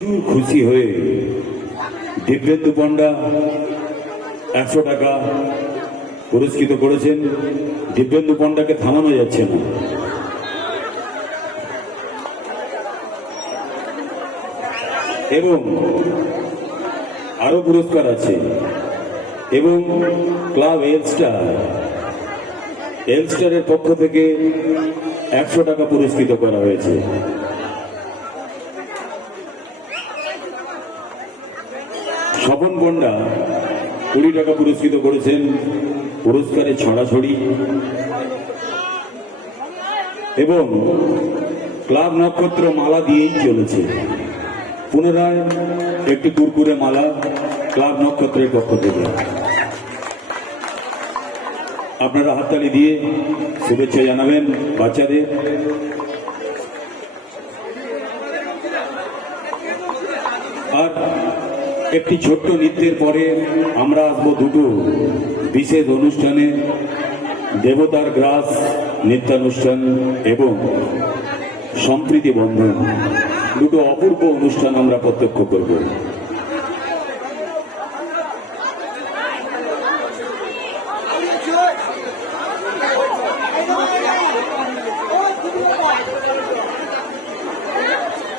খুশি হয়ে দিব্যেন্দু পণ্ডা 100 টাকা পুরস্কৃত করেছেন। দিব্যেন্দু পণ্ডাকে থামানো যাচ্ছে না। এবং আরো পুরস্কার আছে। এবং ক্লাব এলস্টারের পক্ষ থেকে 100 টাকা পুরস্কৃত করা হয়েছে। স্বপন পণ্ডা 20 টাকা পুরস্কৃত করেছেন। পুরস্কারে ছড়াছড়ি এবং ক্লাব নক্ষত্র মালা দিয়েই চলেছে। পুনরায় একটি কুরকুরে মালা ক্লাব নক্ষত্রের পক্ষ থেকে। আপনারা হাততালি দিয়ে শুভেচ্ছা জানাবেন বাচ্চাদের। আর একটি ছোট্ট নৃত্যের পরে আমরা আসবো দুটো বিশেষ অনুষ্ঠানে, দেবতার গ্রাস নৃত্যানুষ্ঠান এবং সম্প্রীতি বন্ধন। দুটো অপূর্ব অনুষ্ঠান আমরা প্রত্যক্ষ করব।